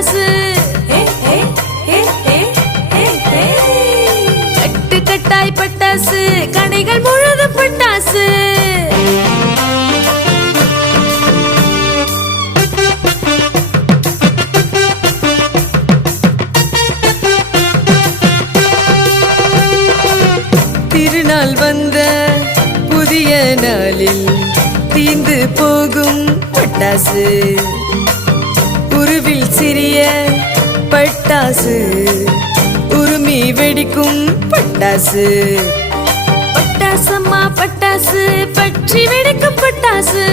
பட்டாசு. கட்டு கட்டாய் பட்டாசு, கடைகள் முழுதும் பட்டாசு. திருநாள் வந்த புதிய நாளில் தீந்து போகும் பட்டாசு, உருவில் சிறிய பட்டாசு, உருமி வெடிக்கும் பட்டாசு. பட்டாசம்மா பட்டாசு, பற்றி வெடிக்கும் பட்டாசு.